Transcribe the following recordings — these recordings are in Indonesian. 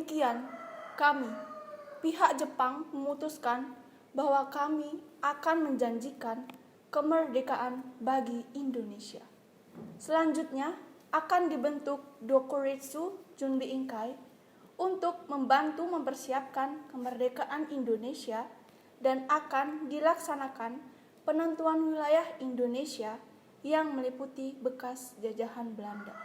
demikian, kami, pihak Jepang memutuskan bahwa kami akan menjanjikan kemerdekaan bagi Indonesia. Selanjutnya akan dibentuk Dokuretsu Junbi Inkai untuk membantu mempersiapkan kemerdekaan Indonesia dan akan dilaksanakan penentuan wilayah Indonesia yang meliputi bekas jajahan Belanda.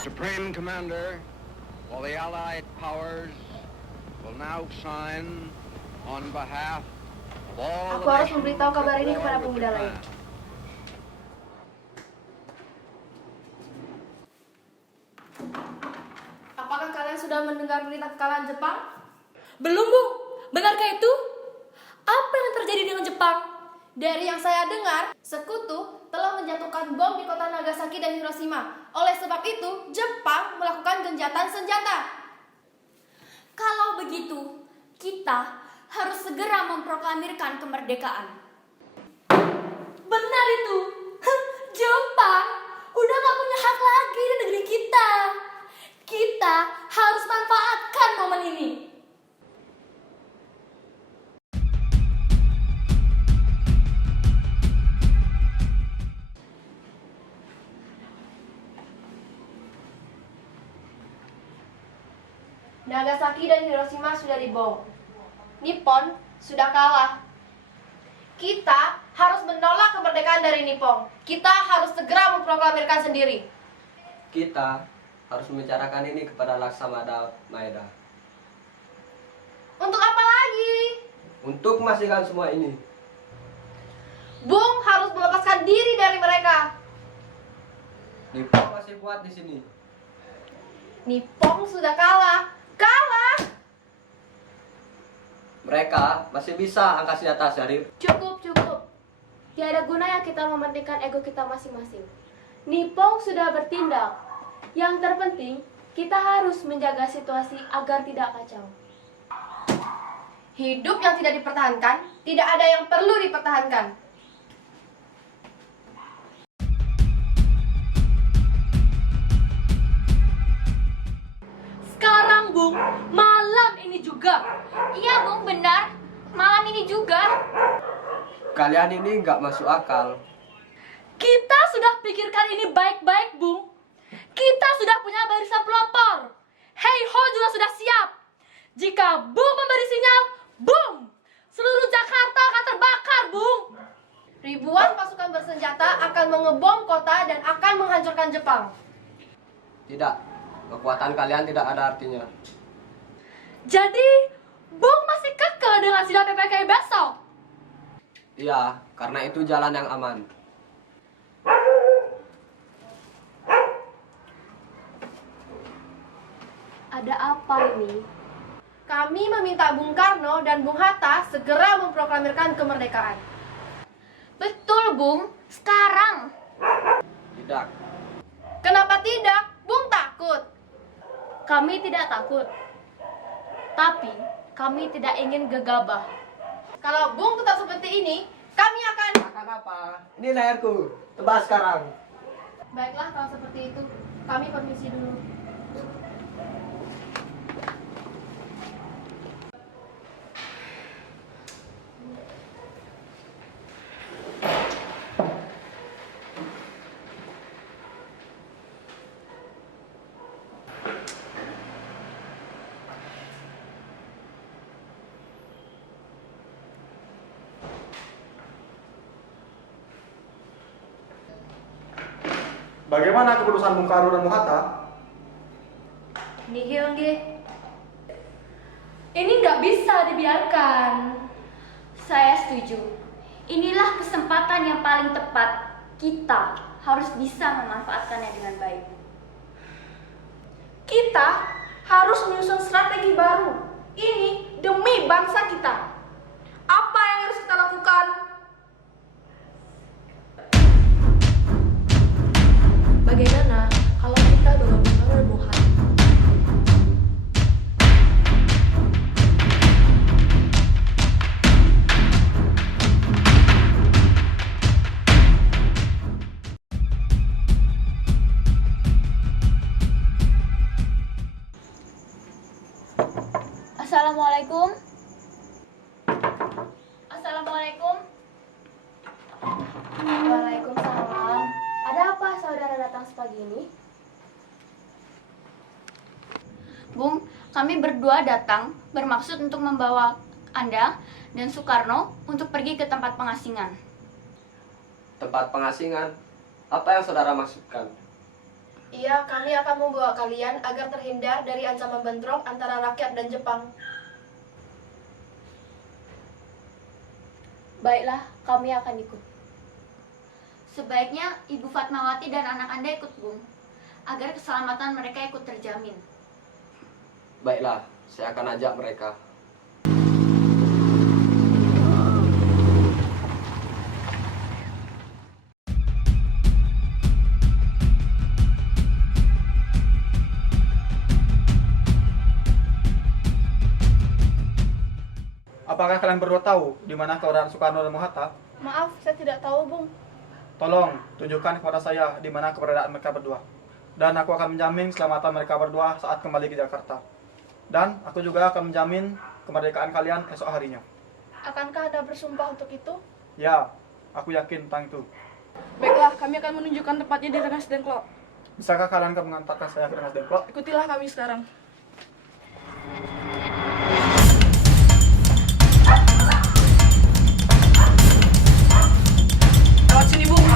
Supreme Commander, while the Allied powers will now sign on behalf of all Aku harus memberitahu kabar ini kepada pemuda lain. Apakah kalian sudah mendengar berita kekalahan Jepang? Belum, Bu. Benarkah itu? Apa yang terjadi dengan Jepang? Dari yang saya dengar, sekutu telah menjatuhkan bom di kota Nagasaki dan Hiroshima. Oleh sebab itu, Jepang melakukan gencatan senjata. Kalau begitu, kita harus segera memproklamirkan kemerdekaan. Benar itu. Jepang udah gak punya hak lagi di negeri kita. Kita harus manfaatkan momen ini. Nagasaki dan Hiroshima sudah dibom. Nippon sudah kalah. Kita harus menolak kemerdekaan dari Nippon. Kita harus segera memproklamirkan sendiri. Kita harus membicarakan ini kepada Laksamana Maeda. Untuk apa lagi? Untuk memastikan semua ini. Bung harus melepaskan diri dari mereka. Nippon masih kuat di sini. Nippon sudah kalah. Kalah! Mereka masih bisa angkat senjata, Syarif. Cukup. Tiada gunanya kita mementingkan ego kita masing-masing. Nippon sudah bertindak. Yang terpenting, kita harus menjaga situasi agar tidak kacau. Hidup yang tidak dipertahankan, tidak ada yang perlu dipertahankan. Sekarang, Bung, malam ini juga. Iya, Bung, benar. Malam ini juga. Kalian ini nggak masuk akal. Kita sudah pikirkan ini baik-baik, Bung. Kita sudah punya barisan pelopor. Hei Ho juga sudah siap. Jika Bung memberi sinyal, Bung, seluruh Jakarta akan terbakar, Bung. Ribuan pasukan bersenjata akan mengebom kota dan akan menghancurkan Jepang. Tidak, kekuatan kalian tidak ada artinya. Jadi, Bung masih kekeh dengan sidang PPKI besok? Iya, karena itu jalan yang aman. Ada apa ini? Kami meminta Bung Karno dan Bung Hatta segera memproklamirkan kemerdekaan. Betul, Bung. Sekarang. Tidak. Kenapa tidak? Bung takut. Kami tidak takut. Tapi, kami tidak ingin gegabah. Kalau Bung tetap seperti ini, kami akan... Akan apa? Ini leherku. Tebas sekarang. Baiklah kalau seperti itu, kami permisi dulu. Bagaimana keputusan Bung Karno dan Bung Hatta? Nihil nggih. Ini nggak bisa dibiarkan. Saya setuju. Inilah kesempatan yang paling tepat. Kita harus bisa memanfaatkannya dengan baik. Kita harus menyusun strategi baru. Ini demi bangsa kita. Apa kita lakukan? Bagaimana kalau kita bawa bunga robohan? Assalamualaikum. Assalamualaikum. Waalaikumsalam. Ada apa saudara datang sepagi ini? Bung, kami berdua datang bermaksud untuk membawa Anda dan Soekarno untuk pergi ke tempat pengasingan. Tempat pengasingan? Apa yang saudara maksudkan? Iya, kami akan membawa kalian agar terhindar dari ancaman bentrok antara rakyat dan Jepang. Baiklah, kami akan ikut. Sebaiknya Ibu Fatmawati dan anak Anda ikut, Bung, agar keselamatan mereka ikut terjamin. Baiklah, saya akan ajak mereka. Apakah kalian berdua tahu di mana keberadaan Soekarno dan Muhatta? Maaf, saya tidak tahu, Bung. Tolong tunjukkan kepada saya di mana keberadaan mereka berdua. Dan aku akan menjamin keselamatan mereka berdua saat kembali ke Jakarta. Dan aku juga akan menjamin kemerdekaan kalian esok harinya. Akankah Anda bersumpah untuk itu? Ya, aku yakin tentang itu. Baiklah, kami akan menunjukkan tempatnya di Rengas Dengklok. Bisakah kalian mengantarkan saya ke Rengas Dengklok? Ikutilah kami sekarang. Lewat sini, Bung.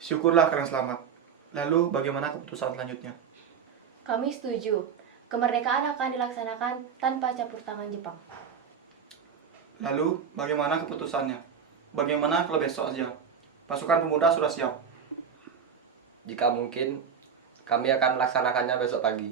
Syukurlah kalian selamat. Lalu bagaimana keputusan selanjutnya? Kami setuju. Kemerdekaan akan dilaksanakan tanpa campur tangan Jepang. Lalu bagaimana keputusannya? Bagaimana kalau besok saja? Pasukan pemuda sudah siap. Jika mungkin, kami akan melaksanakannya besok pagi.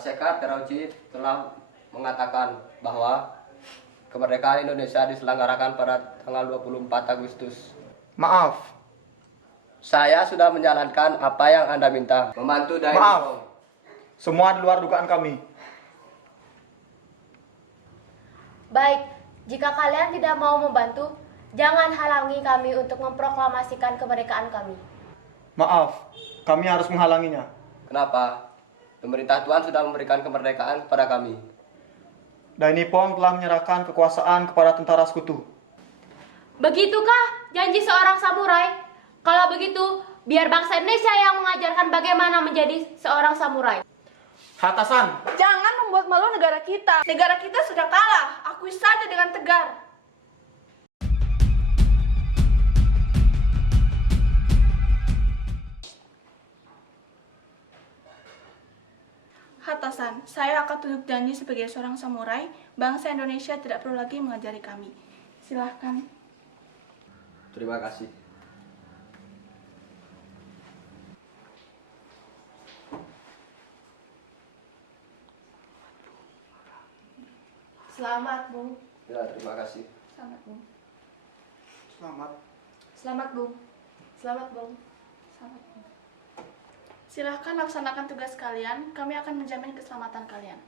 Marseka Terauchi telah mengatakan bahwa kemerdekaan Indonesia diselenggarakan pada tanggal 24 Agustus. Maaf, Saya sudah menjalankan apa yang Anda minta. Membantu dari Maaf. Semua di luar dugaan kami. Baik, jika kalian tidak mau membantu, jangan halangi kami untuk memproklamasikan kemerdekaan kami. Maaf, kami harus menghalanginya. Kenapa? Pemerintah Tuhan sudah memberikan kemerdekaan kepada kami. Dai Nippon telah menyerahkan kekuasaan kepada tentara sekutu. Begitukah janji seorang samurai? Kalau begitu, biar bangsa Indonesia yang mengajarkan bagaimana menjadi seorang samurai. Hatasan, Jangan membuat malu negara kita. Negara kita sudah kalah. Akui saja dengan tegar. Hatasan, saya akan tunduk janji sebagai seorang samurai. Bangsa Indonesia tidak perlu lagi mengajari kami. Silahkan. Terima kasih. Selamat, Bung. Ya, terima kasih. Selamat, Bung. selamat. Selamat, Bung. Selamat, Bung. Selamat, Bung. Silahkan laksanakan tugas kalian. Kami akan menjamin keselamatan kalian.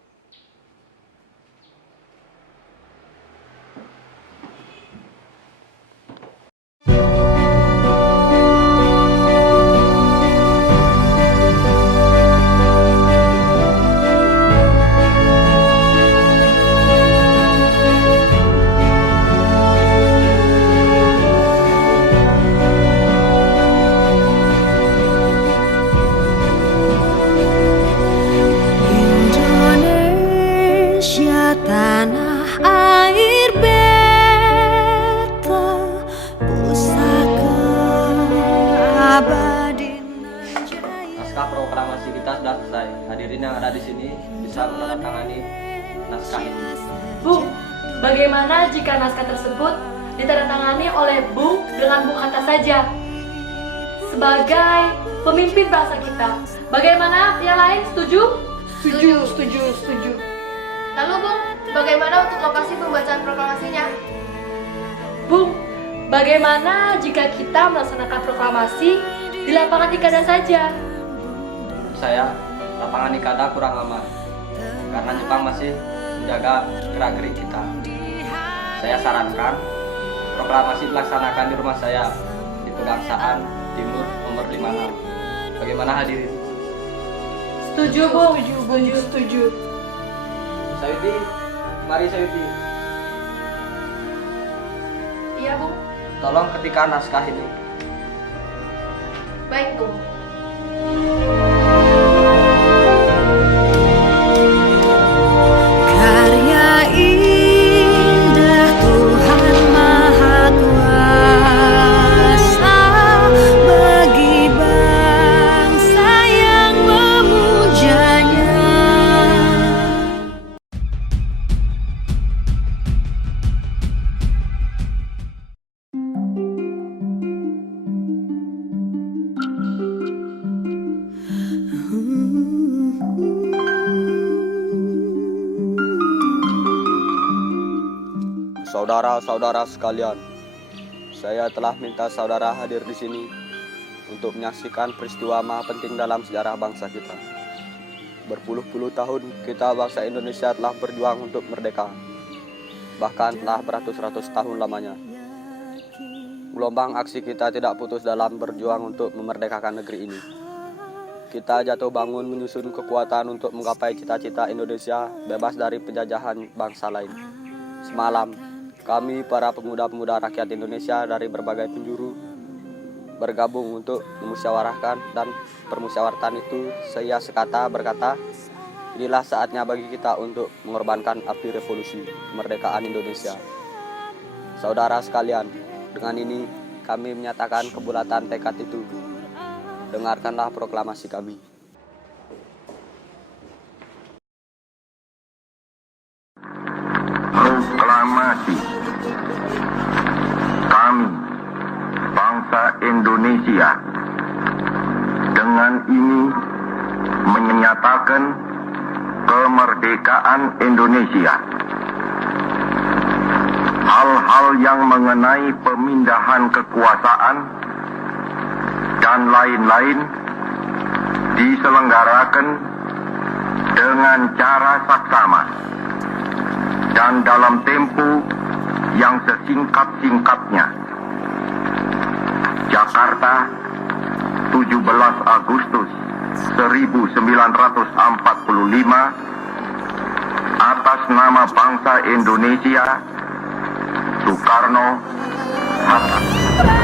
di sini bisa menandatangani naskah ini. Bung, bagaimana jika naskah tersebut ditandatangani oleh Bung dengan Bung Hatta saja? Sebagai pemimpin bangsa kita. Bagaimana yang lain, setuju? Setuju. Lalu Bung, bagaimana untuk lokasi pembacaan proklamasinya? Bung, bagaimana jika kita melaksanakan proklamasi di lapangan Ikada saja? Menurut saya, lapangan Ikada kurang aman karena Jepang masih menjaga gerak-gerik kita. Saya sarankan proklamasi dilaksanakan di rumah saya di Pegangsaan Timur nomor 56. Bagaimana hadirin? Setuju, Bung. Setuju. Sayuti, mari Sayuti. Iya Bung. Tolong ketikkan naskah ini. Baik Bung. Karya indah Tuhan Maha Kuasa bagi bangsa yang memujanya. Saudara-saudara sekalian, saya telah minta saudara hadir di sini untuk menyaksikan peristiwa maha penting dalam sejarah bangsa kita. Berpuluh-puluh tahun kita bangsa Indonesia telah berjuang untuk merdeka, bahkan telah beratus-ratus tahun lamanya. Gelombang aksi kita tidak putus dalam berjuang untuk memerdekakan negeri ini. Kita jatuh bangun menyusun kekuatan untuk menggapai cita-cita Indonesia bebas dari penjajahan bangsa lain. Semalam, kami para pemuda-pemuda rakyat Indonesia dari berbagai penjuru bergabung untuk memusyawarahkan, dan permusyawaratan itu saya sekata berkata, inilah saatnya bagi kita untuk mengorbankan api revolusi kemerdekaan Indonesia. Saudara sekalian, dengan ini kami menyatakan kebulatan tekad itu. Dengarkanlah proklamasi kami. Proklamasi. Kami, bangsa Indonesia, dengan ini menyatakan kemerdekaan Indonesia. Hal-hal yang mengenai pemindahan kekuasaan dan lain-lain diselenggarakan dengan cara saksama dan dalam tempo yang sesingkat-singkatnya. Jakarta, 17 Agustus 1945, atas nama bangsa Indonesia, Soekarno, Hatta.